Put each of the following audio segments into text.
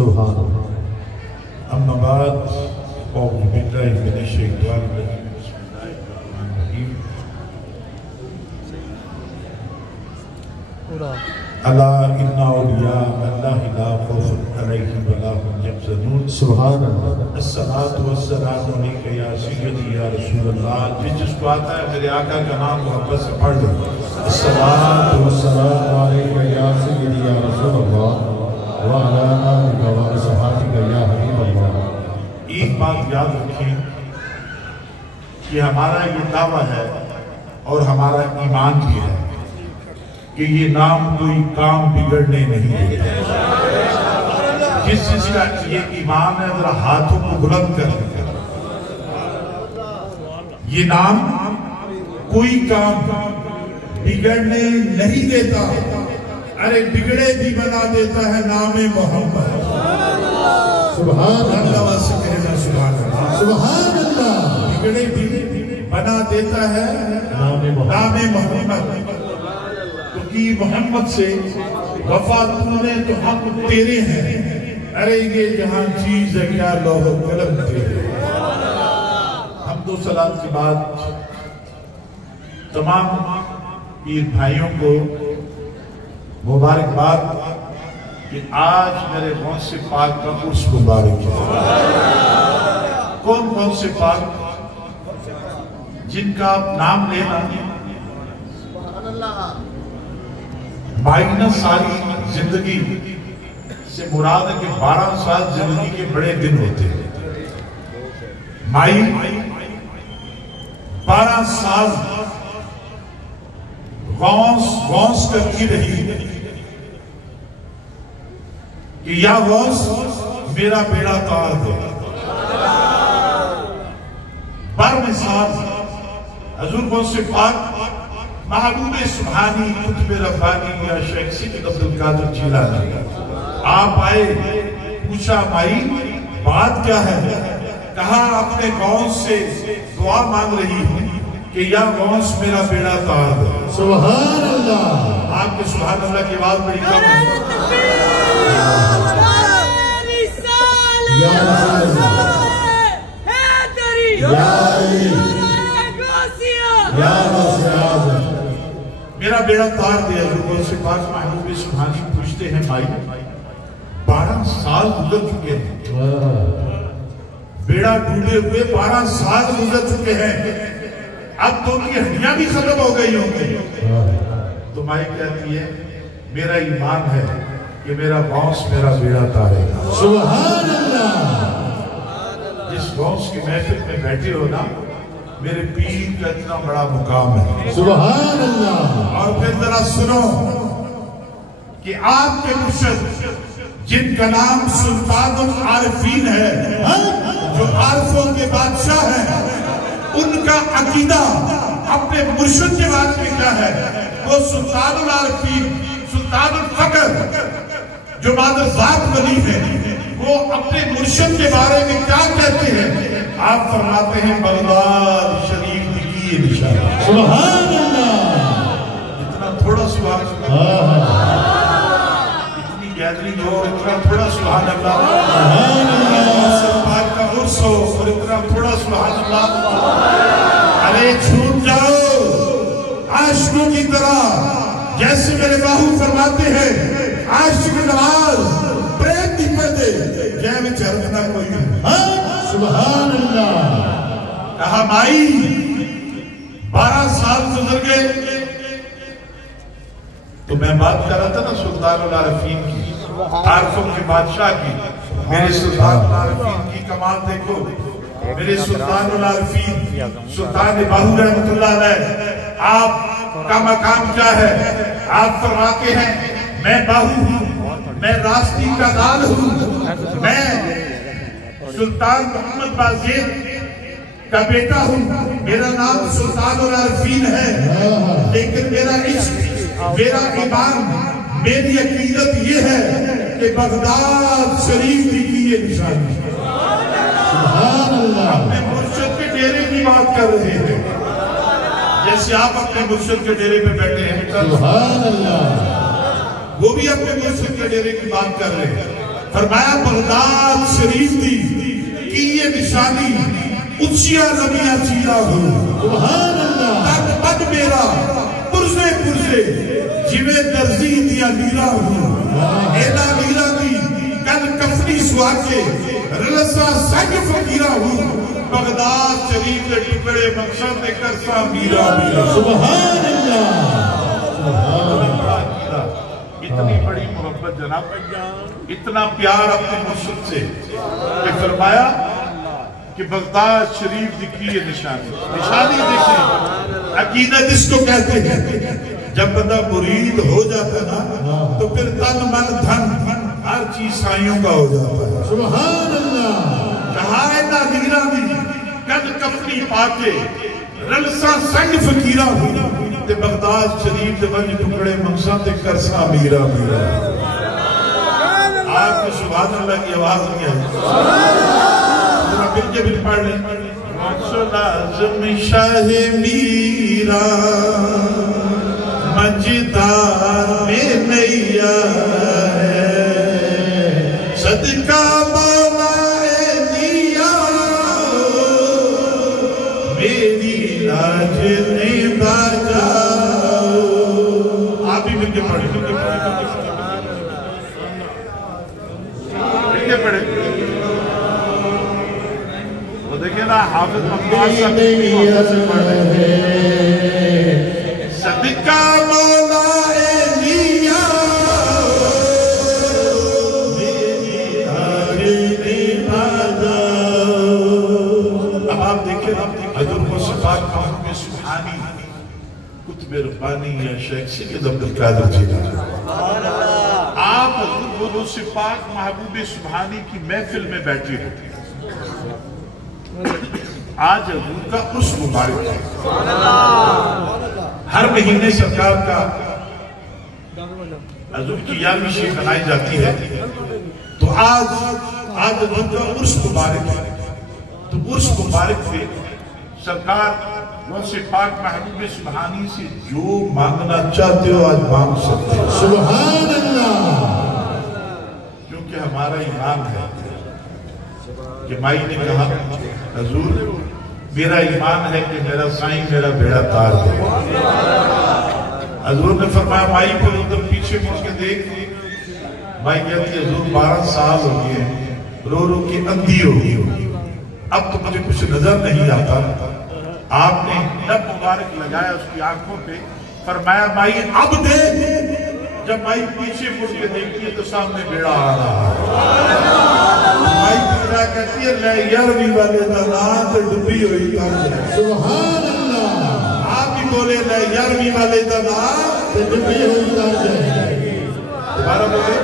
سبحان اللہ. اما بعد اعوذ باللہ من الشیطان الرجیم بسم اللہ الرحمن الرحیم. الا ان اولیاء اللہ لا خوف علیہم ولا هم یحزنون. سبحان اللہ. الصلاۃ والسلام علیک یا سیدی یا رسول اللہ. جس کو آتا ہے میرے آقا کا نام محبت سے پڑھ لو. الصلاۃ والسلام علیک یا سیدی یا رسول اللہ وعلی آلک و اصحابک یا حبیب اللہ. ایک بات یاد رکھیں کہ ہمارا یہ دعویٰ ہے اور ہمارا ایمان بھی ہے کہ یہ نام کوئی کام بگڑنے نہیں دیتا. جس کا یہ ایمان ہے ذرا ہاتھوں کو بلند کر دیں. یہ نام کوئی کام بگڑنے نہیں دیتا. ارے بگڑے بھی بنا دیتا ہے نام محمد. سبحان اللہ. سبحان اللہ. سبحان اللہ. بگڑے بھی بنا دیتا ہے نام محمد. کیونکہ محمد سے وفا تو نے تو ہم تیرے ہیں. ارے یہ جہاں چیز ہے کیا لوح و قلم تیرے. حمد و صلات کے بعد تمام پیر بھائیوں کو مبارکباد کہ آج میرے غوث پاک کا عرس مبارک ہے. کون غوث پاک جن کا آپ نام لینا بائینا ساری زندگی سے مراد ہے کہ 12 سال زندگی کے بڑے دن ہوتے ہیں. مائی 12 سال غوث کرتی رہی کہ یا غوث میرا بیڑا تار دے. مثال حضور غوث پاک محبوب سبحانی قطب ربانی یا شیخ سید عبدالقادر جیلانی آپ آئے. پوچھا مائی بات کیا ہے؟ کہا اپنے غوث سے دعا مانگ رہی ہوں کہ یا غوث میرا بیڑا تار دے. سبحان اللہ. آپ کے سبحان اللہ کی آواز بڑی کم ہے. یا رسول اللہ. یا غوث اعظم. میرا بیڑا تار دیا. جو غوث پاک محبوب سبحانی پوچھتے ہیں مائی 12 سال گزر چکے ہیں. بیڑا ڈوبے ہوئے 12 سال گزر چکے ہیں. اب تو ان کی ہڈیاں بھی ختم ہو گئی ہوں گی. تو مائی کہتی ہے میرا ایمان ہے کہ میرا غوث میرا بیڑا تارے گا. سبحان اللہ. جس غوث کی محفل میں بیٹھے ہو نا میرے پیر کا اتنا بڑا مقام ہے. سبحان اللہ. اور پھر ذرا سنو کہ آپ کے مرشد جن کا نام سلطان العارفین ہے جو عارفوں کے بادشاہ ہیں ان کا عقیدہ اپنے مرشد کے بارے میں کیا ہے؟ وہ سلطان العارفین سلطان الفقر جو مادر ذات ولی ہے وہ اپنے مرشد کے بارے میں کیا کہتے ہیں؟ آپ فرماتے ہیں بغداد شریف کی نشان. سبحان اللہ. اتنا تھوڑا سبحان اللہ. اتنی گیدرنگ ہو اور اتنا تھوڑا سبحان اللہ. غوث پاک کا عرس ہو اور اتنا تھوڑا سبحان اللہ. ارے چھوٹ جاؤ عاشقوں کی طرح. جیسے میرے باہو فرماتے ہیں عاشق نواز پریم نہیں پڑتے جے میں چرکنا کوئی. سبحان اللہ. کہا مائی 12 سال گزر گئے. تو میں بات کر رہا تھا نا سلطان العارفین کی عارفوں کے بادشاہ کی. میرے سلطان العارفین کی کمال دیکھو. میرے سلطان العارفین سلطان باہو رحمت اللہ علیہ آپ کا مقام کیا ہے؟ آپ فرماتے ہیں میں باہو ہوں, میں راستی کا دال ہوں, میں سلطان محمد بازید کا بیٹا ہوں, میرا نام سلطان العارفین ہے, لیکن میرا عشق میرا ایمان میری عقیدت یہ ہے کہ بغداد شریف کی یہ نشانی. اپنے مرشد کے ڈیرے کی بات کر رہے ہیں جیسے آپ اپنے مرشد کے ڈیرے پہ بیٹھے ہیں. سبحان اللہ. وہ بھی اپنے مرشد کے ڈیرے کی بات کر رہے ہیں. فرمایا بغداد شریف دی کی یہ نشانی اچھیا نبیہ چیلا ہو سبحان اللہ تک بد میرا پرزے پرزے جوے درزی دیا لیرا ہو اینا لیرا دی کل کفنی سواکے رلسا سنگ فقیرہ ہو بغداد شریف کے ٹکڑے مقصد دے کرسا میرا میرا سبحان اللہ اتنی بڑی محبت جناب اتنا پیار اپنے مرشد سے کہ فرمایا کہ بغداد شریف کی یہ نشانی دیکھیں عقیدت اس کو کہتے ہیں جب بندہ مرید ہو جاتا نا تو پھر تن من دھن ہر چیز سائیوں کا ہو جاتا ہے سبحان اللہ کہا ہے نا دیرہ بھی کد کفنی پاکے رلسا سنگ فقیرہ ہوئی تے بغداد شریف دے ونج ٹکڑے مقصد تے کرسا میرا میرا آپ کو سبحان اللہ کی آواز نہیں ہے ذرا پھر کے پھر پڑھ لیں مقصد اعظم شاہ میرا مجدار میں نیا ہے صدقہ مولا نیا میری لاج نہیں بجاؤ آپ بھی مل کے پڑھیں وہ دیکھیں نا حافظ مقبول سے پڑھیں صدقہ مولا نیا میری لاج نہیں بجاؤ اب آپ دیکھیں حضور کو صفات محبوب سبحانی کتب ربانی یا شیخ سید عبدالقادر جیلانی آپ حضور کو صفات محبوب سبحانی کی محفل میں بیٹھے ہوتے ہیں آج حضور کا اس مبارک ہے ہر مہینے سرکار کا حضور کی یادویں شریف منائی جاتی ہے تو آج حضور کا عرس مبارک ہے تو عرس مبارک پہ سرکار غوث پاک محبوب سبحانی سے جو مانگنا چاہتے ہو آج مانگ سکتے ہو سبحان اللہ کیونکہ ہمارا ایمان ہے کہ مائی نے کہا حضور میرا ایمان ہے کہ میرا سائیں میرا بیڑا تار دے حضور نے فرمایا مائی پر ادھر پیچھے مڑ کے دیکھ مائی کہتی ہے حضور 12 سال ہو گئے رو رو کے اندھی ہو گئی اب تو مجھے کچھ نظر نہیں آتا آپ نے لب مبارک لگایا اس کی آنکھوں پہ فرمایا مائی اب دے جب مائی پیچھے مڑ کے دیکھتی ہے تو سامنے بیڑا آ رہا مائی پیڑا کہتی ہے لے یارویں والے دادان تو ڈبی ہوئی سبحان اللہ آپ بھی بولے لے یارویں والے دادان تو ڈبی ہوئی کر جائے دوبارہ بولے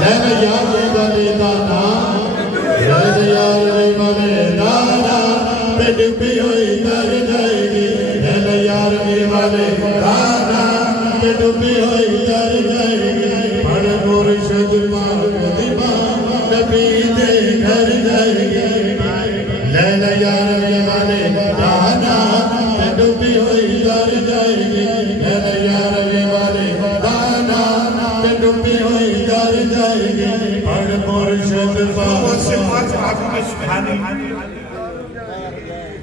لے یارویں والے دادان لے یارویں والے دادان تو ڈبی ہوئی کر جائے گی لے یارویں والے دادان تو ڈبی ہوئی کر جائے گی بڑے مرشد نبی دے گھر جائے گی لیلا یارویں والے دانا ڈوبی ہوئی کر جائے گی لیلا یارویں والے دانا ڈوبی ہوئی کر جائے گی بڑے مرشد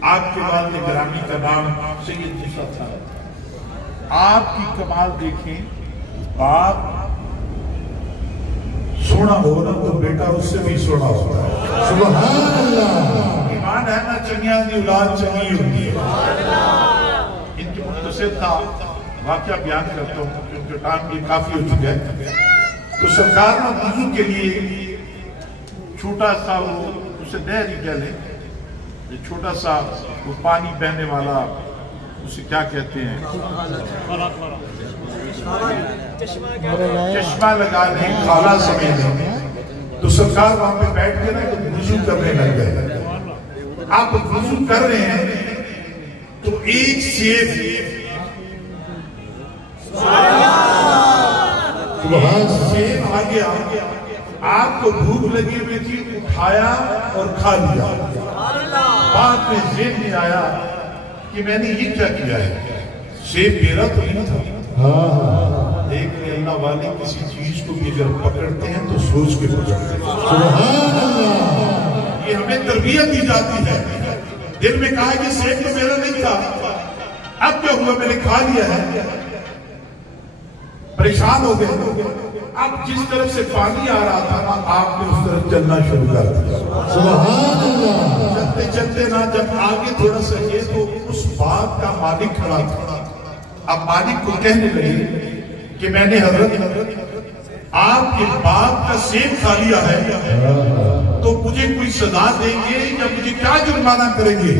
آپ کے والد گرامی کا نام سید موسیٰ تھا آپ کی کمال دیکھیں آپ سونا ہونا تو بیٹا اس سے بھی سونا ہوتا ہے سبحان اللہ ایمان ہے نا چنگیاں دی اولاد چنگی ہوتی ہے ان کی مختصر تھا واقعہ بیان کرتا ہوں کیونکہ ٹائم یہ کافی ہو چکا ہے تو سرکار نے وضو کے لیے چھوٹا سا وہ اسے نہر ہی کہہ لیں چھوٹا سا وہ پانی بہنے والا اسے کیا کہتے ہیں چشمہ لگا لیں خالہ سمیت تو سرکار وہاں پہ بیٹھ کے نا وضو کرنے لگ گئے آپ وضو کر رہے ہیں تو ایک سیب سیب آ گیا آپ کو بھوک لگی ہوئی تھی اٹھایا اور کھا لیا بعد میں ذہن میں آیا کہ میں نے یہ کیا کیا ہے سیب میرا تو نہیں تھا ایک اللہ والے کسی چیز کو بھی اگر پکڑتے ہیں تو سوچ کے پکڑتے ہیں. سبحان اللہ. یہ ہمیں تربیت دی جاتی ہے. دل میں کہا کہ سیب تو میرا نہیں تھا, اب کیا ہوا, میں نے کھا لیا ہے, پریشان ہو گئے. اب جس طرف سے پانی آ رہا تھا نا, آپ نے اس طرف چلنا شروع کر دیا. سبحان اللہ. چلتے چلتے نا جب آگے تھوڑا سا یہ تو اس باغ کا مالک کھڑا تھا. اب مالک کو کہنے لگے کہ میں نے حضرت آپ کے باغ کا سیب کھا لیا ہے, تو مجھے کوئی سزا دیں گے یا مجھے کیا جرمانہ کریں گے؟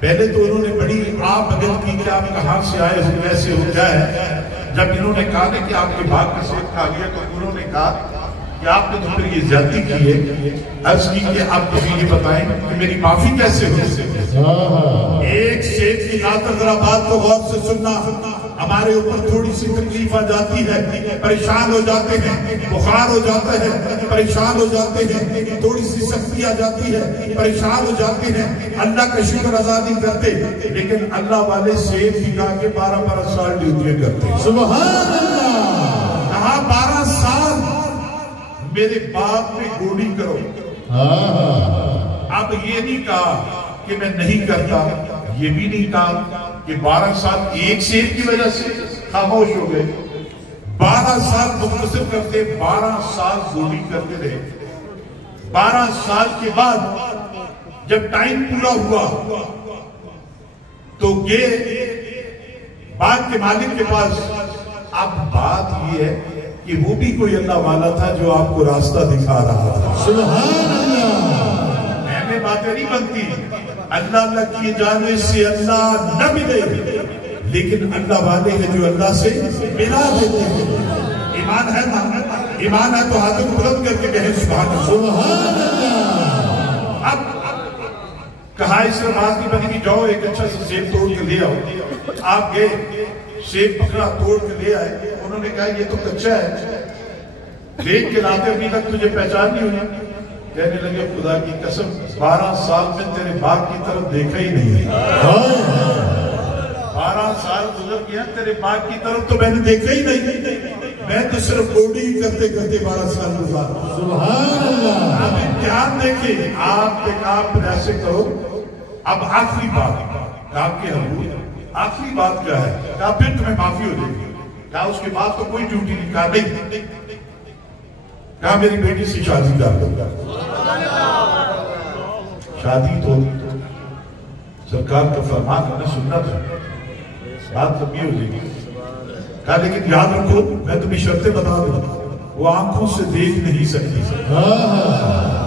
پہلے تو انہوں نے بڑی آپ بدل کی کہ آپ کہاں سے آئے ہو, کیسے ہو, کیا ہے. جب انہوں نے کہا کہ آپ کے باغ کا سیب کھا لیا, تو انہوں نے کہا کہ آپ نے تو پھر یہ زیادتی کی ہے. عرض کی کہ آپ مجھے یہ بتائیں کہ میری معافی کیسے ہو. ایک سیب کی خاطر ذرا بات کو غور سے سننا. ہمارے اوپر تھوڑی سی تکلیف آ جاتی ہے, پریشان ہو جاتے ہیں, بخار ہو جاتا ہے, پریشان ہو جاتے ہیں, تھوڑی سی سختی آ جاتی ہے, پریشان ہو جاتے ہیں, اللہ کا شکر ادا نہیں کرتے. لیکن اللہ والے سیب دکھا کے 12 سال ڈیوٹیاں کرتے ہیں. سبحان اللہ. کہا 12 سال میرے باغ میں گوڑی کرو. اب یہ نہیں کہا کہ میں نہیں کرتا, یہ بھی نہیں کہا کہ 12 سال ایک سیب کی وجہ سے خاموش ہو گئے. 12 سال مختصر کرتے, 12 سال گوڑی کرتے رہے. 12 سال کے بعد جب ٹائم پورا ہوا تو گئے باغ کے مالک کے پاس. اب بات یہ ہے کہ وہ بھی کوئی اللہ والا تھا جو آپ کو راستہ دکھا رہا تھا. سبحان اللہ. میں باتیں نہیں بنتی. اللہ کیے جانے سے اللہ نہ ملے, لیکن اللہ والے ہیں جو اللہ سے ملا دیتے ہیں. ایمان ہے نا, ایمان ہے تو ہاتھوں کو بلند کر کے کہیں سبحان اللہ. سبحان اللہ. اب کہا اس سے بات نہیں بنی کہ جاؤ ایک اچھا سا سیب توڑ کے لے آؤ. آپ گئے, سیب پکڑا, توڑ کے لے آئے. انہوں نے کہا یہ تو کچا ہے, دیکھ کے لاتے ابھی تک تجھے پہچان نہیں ہوئی. کہنے لگے خدا کی قسم 12 سال میں تیرے باغ کی طرف دیکھا ہی نہیں ہے. 12 سال گزر گیا, تیرے باغ کی طرف تو میں نے دیکھا ہی نہیں. میں تو صرف گوڑی کرتے کرتے 12 سال گزار. سبحان اللہ. آپ امتحان دیکھیں, آپ کے کام پر ایسے کرو. اب آخری بات آپ کے حضور, آخری بات کیا ہے؟ کہا پھر تمہیں معافی ہو جائے گی. کہا اس کے بعد تو کوئی ڈیوٹی نہیں. کہا نہیں. کہا میری بیٹی سے شادی کر دو. شادی تو سرکار کا فرمان ہمیں سننا تھا, بات لمبی ہو جائے گی. کہا لیکن یاد رکھو میں تمہیں شرطیں بتا دوں, وہ آنکھوں سے دیکھ نہیں سکتی,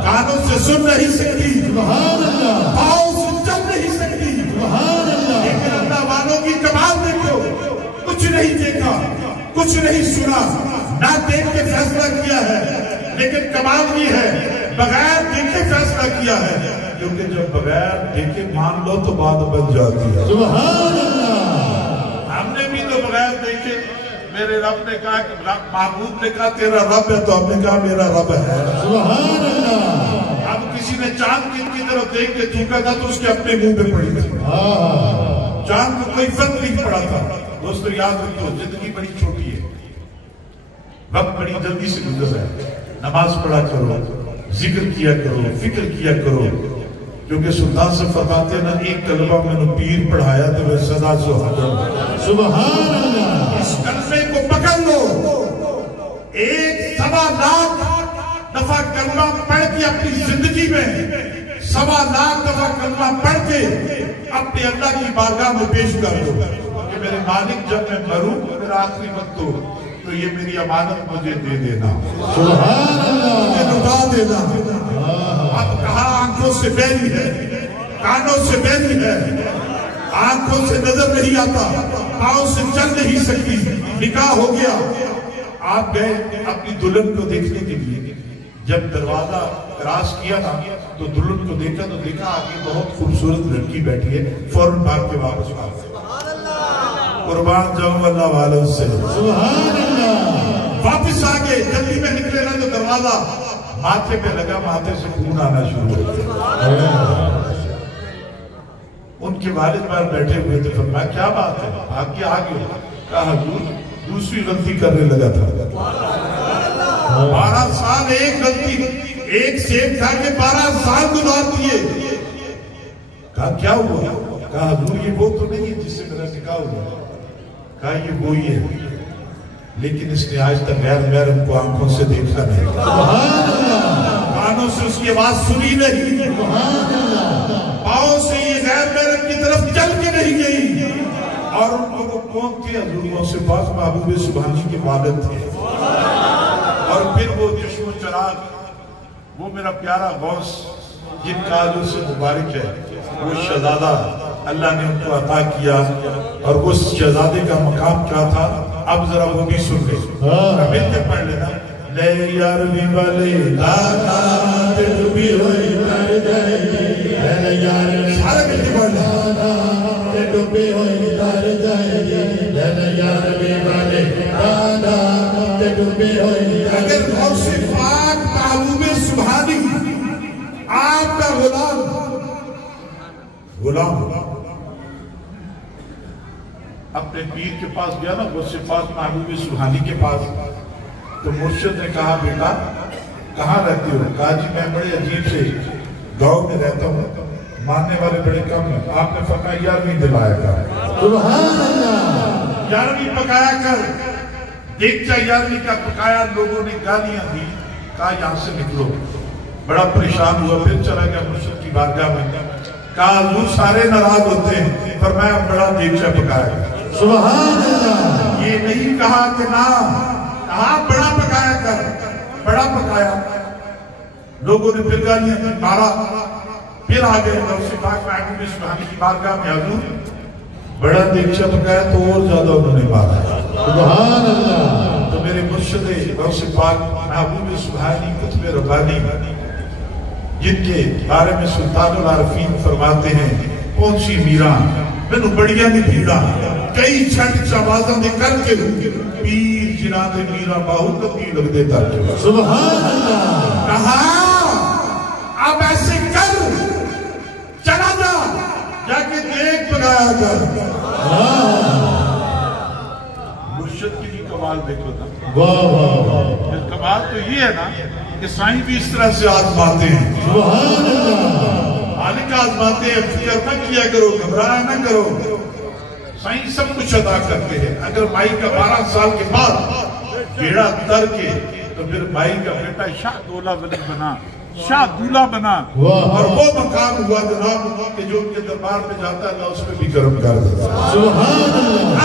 کانوں سے سن نہیں سکتی, پاؤں سے چل نہیں سکتی. لیکن اللہ والوں کی کمال دیکھو, کچھ نہیں دیکھا, کچھ نہیں سنا, نہ دیکھ کے فیصلہ کیا ہے. لیکن کمال یہ ہے بغیر دیکھے فیصلہ کیا ہے, کیونکہ جب بغیر دیکھے مان لو تو بات بن جاتی ہے. سبحان اللہ. ہم نے بھی تو بغیر دیکھے, میرے رب نے کہا کہ معبود نے کہا تیرا رب ہے, تو ہم نے کہا میرا رب ہے. سبحان اللہ. اب کسی نے چاند کی طرف دیکھ کے تھوکا تھا تو اس کے اپنے منہ پہ پڑی تھی. چاند کو کوئی فرق نہیں پڑا تھا. دوستو یاد رکھو, زندگی بڑی چھوٹی ہے, وقت بڑی جلدی سے گزر ہے. نماز پڑھا کرو, ذکر کیا کرو, فکر کیا کرو, کیونکہ سلطان سے فرماتے ہیں نا, ایک کلمہ میں نے پیر پڑھایا تو وہ سدا سہاگر. سبحان اللہ. اس کلمے کو پکڑ لو, 1.25 لاکھ دفعہ کلمہ پڑھ کے اپنی زندگی میں 1.25 لاکھ دفعہ کلمہ پڑھ کے اپنے اللہ کی بارگاہ میں پیش کر دو کہ میرے مالک جب میں مروں, میرا آخری وقت ہو, تو یہ میری امانت مجھے دے دینا, سبحان اللہ. مجھے لوٹا دینا. اب کہا آنکھوں سے بیری ہے, کانوں سے بیری ہے, آنکھوں سے نظر نہیں آتا, پاؤں سے چل نہیں سکتی. نکاح ہو گیا. آپ گئے اپنی دلہن کو دیکھنے کے لیے. جب دروازہ کراس کیا نا تو دلہن کو دیکھا تو دیکھا آگے بہت خوبصورت لڑکی بیٹھی ہے. فوراً بھاگ کے واپس آ گئے. قربان جاؤں اللہ والوں سے. سبحان اللہ. واپس آگے جلدی میں نکلے نا تو دروازہ ماتھے پہ لگا, ماتھے سے خون آنا شروع ہو گیا. ان کے والد باہر بیٹھے ہوئے تھے. فرمایا کیا بات ہے؟ آگے آگے. کہا حضور دوسری غلطی کرنے لگا تھا 12 سال ایک غلطی ایک سیب کھا کے 12 سال گزار دیے کہا کیا ہوا کہا حضور یہ وہ تو نہیں ہے جس سے میرا نکاح ہوا کہا یہ وہی ہے لیکن اس نے آج تک غیر محرم کو آنکھوں سے دیکھا نہیں کانوں سے اس کی آواز سنی نہیں پاؤں سے یہ غیر محرم کی طرف چل کے نہیں گئی اور ان کو وہ کون تھے حضور غوث پاک محبوب سبحانی کے والد تھے اور پھر وہ چشم و چراغ وہ میرا پیارا غوث جن کا حضور سے مبارک ہے وہ شہزادہ اللہ نے ان کو عطا کیا اور اس شہزادے کا مقام کیا تھا اب ذرا وہ بھی سن لے مل کے پڑھ لینا لے یاروی والے دادا ڈوبی ہوئی تر جائے گی لے یاروی سارے مل کے پڑھ لینا ڈوبی ہوئی تر جائے گی لے یاروی والے دادا ڈوبی ہوئی اگر غوث پاک محبوب سبحانی آپ کا غلام اپنے پیر کے پاس گیا نا غوث پاک محبوب سبحانی کے پاس تو مرشد نے کہا بیٹا کہاں رہتے ہو کہا جی میں بڑے عجیب سے گاؤں میں رہتا ہوں ماننے والے بڑے کم ہیں آپ نے فرمایا 11ویں دلایا کر سبحان اللہ 11ویں پکایا کر دیکھتا 11ویں کا پکایا لوگوں نے گالیاں دی کہا یہاں سے نکلو بڑا پریشان ہوا پھر چلا گیا مرشد کی بارگاہ میں کہا حضور سارے ناراض ہوتے ہیں فرمایا بڑا دیگچہ پکایا سبحان اللہ یہ نہیں کہا کہ نہ کہا بڑا پکایا کر بڑا پکایا لوگوں نے پھر گالیاں دی مارا پھر آگئے غوث پاک محبوب سبحانی کی بارگاہ میں حضور بڑا دیگچہ پکایا تو اور زیادہ انہوں نے مارا سبحان اللہ تو میرے مرشد غوث پاک محبوب سبحانی قطب ربانی جن کے بارے میں سلطان العارفین فرماتے ہیں پہنچی میرا میں بڑیاں نہیں بھیڑا کئی چھٹ چوازاں دے کر کے پیر جناد میرا باہو کبھی لگ دیتا سبحان اللہ کہا اب ایسے کر چلا جا کے دیکھ پکایا کر مرشد کی بھی کمال دیکھو نا کمال تو یہ ہے نا کہ سائیں بھی اس طرح سے آزماتے ہیں سبحان اللہ مالک آزماتے ہیں فکر نہ کیا کرو گھبرایا نہ کرو سائیں سب کچھ ادا کرتے ہیں اگر مائی کا 12 سال کے بعد بیڑا تر کے تو پھر مائی کا بیٹا شاہ دولہ ولی بنا شاہ دولہ بنا اور وہ مقام ہوا جناب کہ جو ان کے دربار میں جاتا ہے اللہ اس پہ بھی کرم کر دیتا سبحان اللہ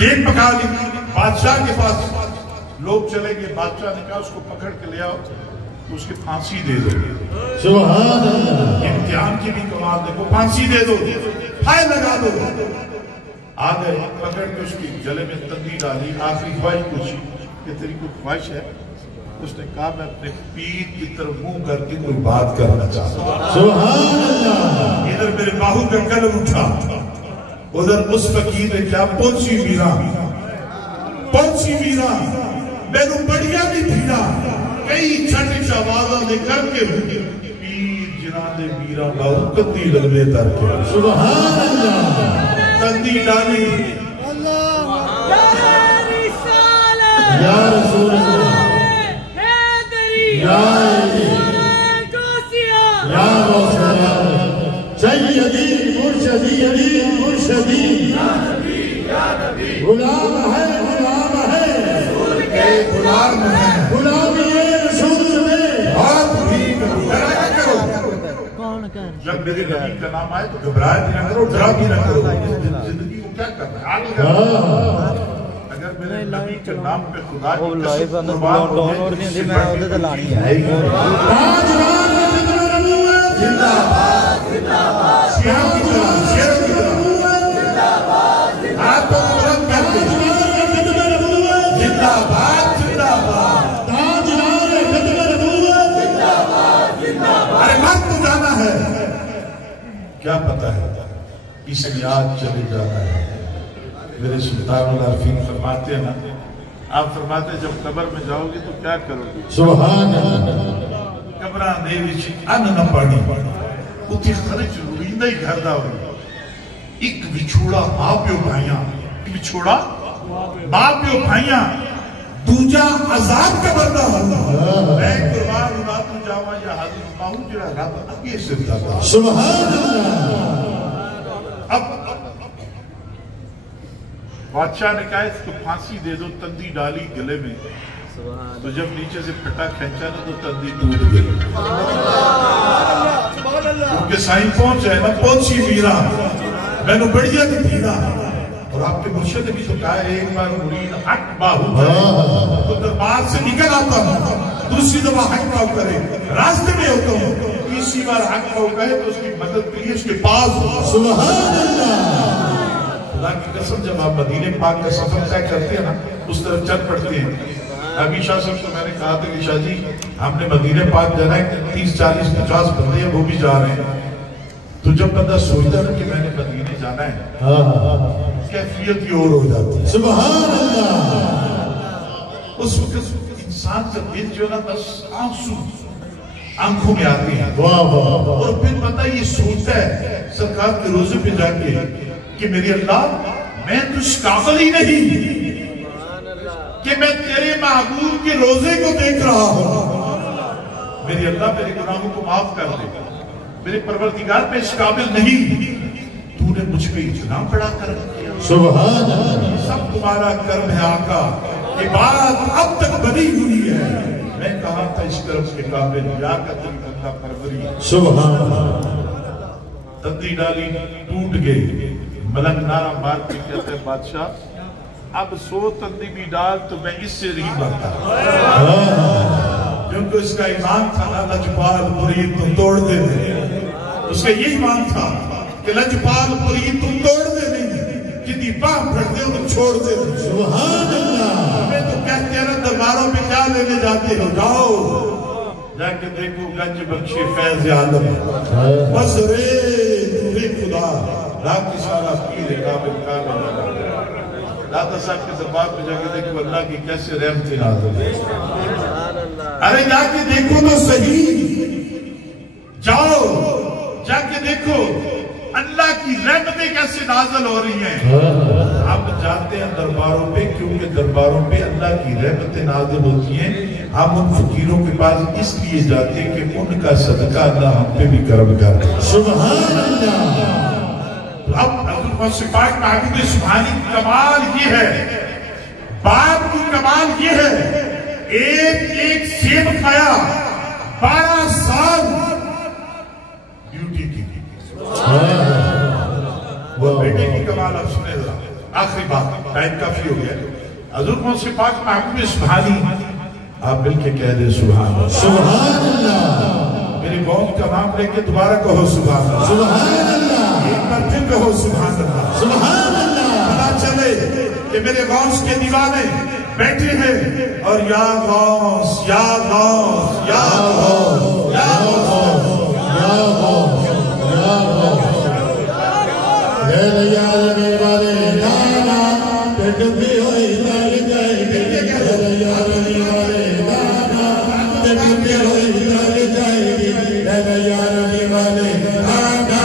دین پکا لی بادشاہ کے پاس لوگ چلیں گے بادشاہ نے کہا اس کو پکڑ کے لے آؤ تو اس کی پھانسی دے دو سبحان اللہ امتحان کی بھی کمال دیکھو پھانسی دے دو پھائے لگا دو آگئے پکڑ کے اس کی گلے میں تندی ڈالی آخری خواہش پوچھی کہ تیری کوئی خواہش ہے اس نے کہا میں اپنے پیر کی طرف منہ کر کے کوئی بات کرنا چاہتا ہوں سبحان اللہ ادھر میرے باہو کا قلم اٹھا ادھر اس فقیر نے کیا پہنچی میرا میں نے بڑیا بھی بھیڑا کئی چھٹ شوازاں دے کر کے پیر جناد میرا باہو کتی لگنے تر کے سبحان اللہ تندی ڈالی یا رسول اللہ یا غوث سیدی مرشدی غلام ہے غلامی رسول میں جب میرے نبی کا نام آئے تو گھبراہ بھی نہ کرو ڈرا بھی نہ کرو زندگی کو کیا کرنا ہے آگے کرنا اگر میرے نبی کے نام پہ خدا کی قسم قربان ہو جائے اس سے بڑھ کے لانی ہے زندہ باد شیعہ کی طرح شیعہ کی طرح آپ کو بلند کر کے زندہ باد کیا پتا ہے اس یاد چلے جانا ہے میرے سلطان العارفین فرماتے ہیں نا آپ فرماتے ہیں جب قبر میں جاؤ گے تو کیا کرو گے سبحان اللہ قبران دے وچ ان نہ پڑی اتھی خرچ رویندہ ہی گھر دا ہوئی ایک وچھوڑا ماں پیو بھائیاں، وچھوڑا ماں پیو بھائیاں، دوجا عذاب کا بندہ ہوتا میں قربان ہونا تو جاواں یا حاضر ہوں جڑا رب اگے سکتا تھا سبحان اللہ۔ اب بادشاہ نے کہا اس کو پھانسی دے دو، تندی ڈالی گلے میں، تو جب نیچے سے پھٹا کھینچا نا تو تندی ٹوٹ گئی، کیونکہ سائن پہنچ جائے نا پہنچی میرا میں نے بڑھیا نہیں پینا، اور آپ کے مرشد نے بھی تو کہا ہے ایک بار مرید حق باہو کرے تو دربار سے نکل آتا ہوں، دوسری دفعہ حق باہو کرے راستے میں ہوتا ہوں، تیسری بار حق باہو کہے تو اس کی مدد کے لیے اس کے پاس ہو۔ سبحان اللہ۔ اللہ کی قسم جب آپ مدینہ پاک کا سفر طے کرتے ہیں نا اس طرف چل پڑتے ہیں۔ ابھی شاہ صاحب کو میں نے کہا تھا کہ شاہ جی ہم نے مدینہ پاک جانا ہے 30 40 50 بندے ہیں وہ بھی جا رہے ہیں، تو جب بندہ سوچتا نا کہ میں نے مدینہ جانا ہے کیفیت ہی اور ہو جاتی ہے۔ سبحان اللہ۔ اس وقت انسان کا دل جو نا بس آنسو آنکھوں میں آتے ہیں، اور پھر بندہ یہ سوچتا ہے سرکار کے روزے پہ جا کے کہ میری اللہ میں تو اس قابل ہی نہیں کہ میں تیرے محبوب کے روزے کو دیکھ رہا ہوں، میری اللہ میرے گناہوں کو معاف کر دے، میرے پروردگار میں اس قابل نہیں، تو نے مجھ پہ اتنا بڑا کرم کیا، سبحان اللہ۔ سب تمہارا کرم ہے آقا، یہ بات اب تک بنی ہوئی ہے، میں کہا تھا اس کرم کے قابل یا کا تیری بندہ پروری، سبحان اللہ۔ تندی ڈالی ٹوٹ گئی، ملنگ نعرہ مار کے کہتے ہیں بادشاہ اب 100 تندی بھی ڈال تو میں اس سے نہیں مرتا، کیونکہ اس کا ایمان تھا نا لجپال مرید تم توڑ دے نہیں، اس کا یہ ایمان تھا کہ لجپال مرید تم توڑ دے نہیں، جدی باہم پھٹ دے انہوں چھوڑ دے نہیں۔ سبحان اللہ۔ ہمیں تو کہتے ہیں نا درباروں میں کیا لینے جاتے ہو، جاؤ جا کے دیکھو گنج بخش فیض عالم مزرے نور خدا لاکھ سالہ پیر قابل کامل، داتا صاحب کے دربار پہ جا کے دیکھو اللہ کی کیسے رحمتیں نازل ہے، ارے جا کے دیکھو تو صحیح، جاؤ جا کے دیکھو اللہ کی رحمتیں کیسے نازل ہو رہی ہیں۔ ہم جاتے ہیں درباروں پہ کیونکہ درباروں پہ اللہ کی رحمتیں نازل ہوتی ہیں، ہم ان فقیروں کے پاس اس لیے جاتے ہیں کہ ان کا صدقہ اللہ ہم پہ بھی کرم کر۔ سبحان اللہ۔ اب حضرت پاک محبوب سبحانی کی کمال یہ ہے، باپ کی کمال یہ ہے، ایک سیب کھایا 12 سال ڈیوٹی کی، وہ بیٹے کی کمال اب سنے ذرا، آخری بات ٹائم کافی ہو گیا، حضرت پاک محبوب سبحانی آپ مل کے کہہ دیں سبحان اللہ، سبحان اللہ۔ میری قوم کا نام لے کے دوبارہ کہو سبحان اللہ، سبحان اللہ۔ ایک بار پھر کہو سبحان اللہ، سبحان اللہ۔ پتا چلے کہ میرے غوث کے دیوانے بیٹھے ہیں اور یا غوث یا غوث یا غوث یا غوث یا غوث یا غوث میرے یار والے نانا پہ ڈبی ہوئی در جائے گی، میرے یار والے نانا پہ ڈبی ہوئی در جائے گی، میرے یار والے نانا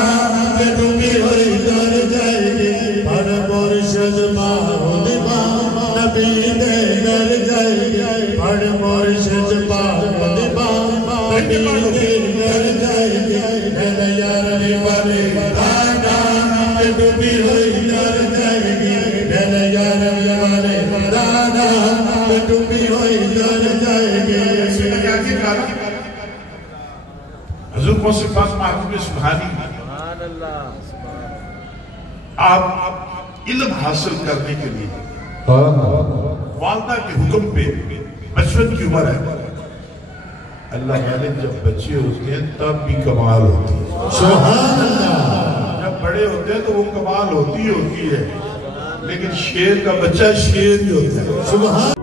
پہ ڈبی ہوئی در جائے گی، ہر مرشد محمود نبی دے در جائے گی، ہر مرشد محمود نبی دے در جائے گی، میرے یار والے نانا پہ ڈبی ہوئی در جائے گی، میرے یار والے نانا پہ ڈبی ہوئی در جائے گی۔ حضور موسیٰ پاک محبوب سبحانی آپ علم حاصل کرنے کے لیے والدہ کے حکم پہ بچپن کی عمر ہے، اللہ والے جب بچے ہوتے ہیں تب بھی کمال ہوتی ہے، سبحان اللہ۔ جب بڑے ہوتے ہیں تو وہ کمال ہوتی ہے، لیکن شیر کا بچہ شیر ہی ہوتا ہے، سبحان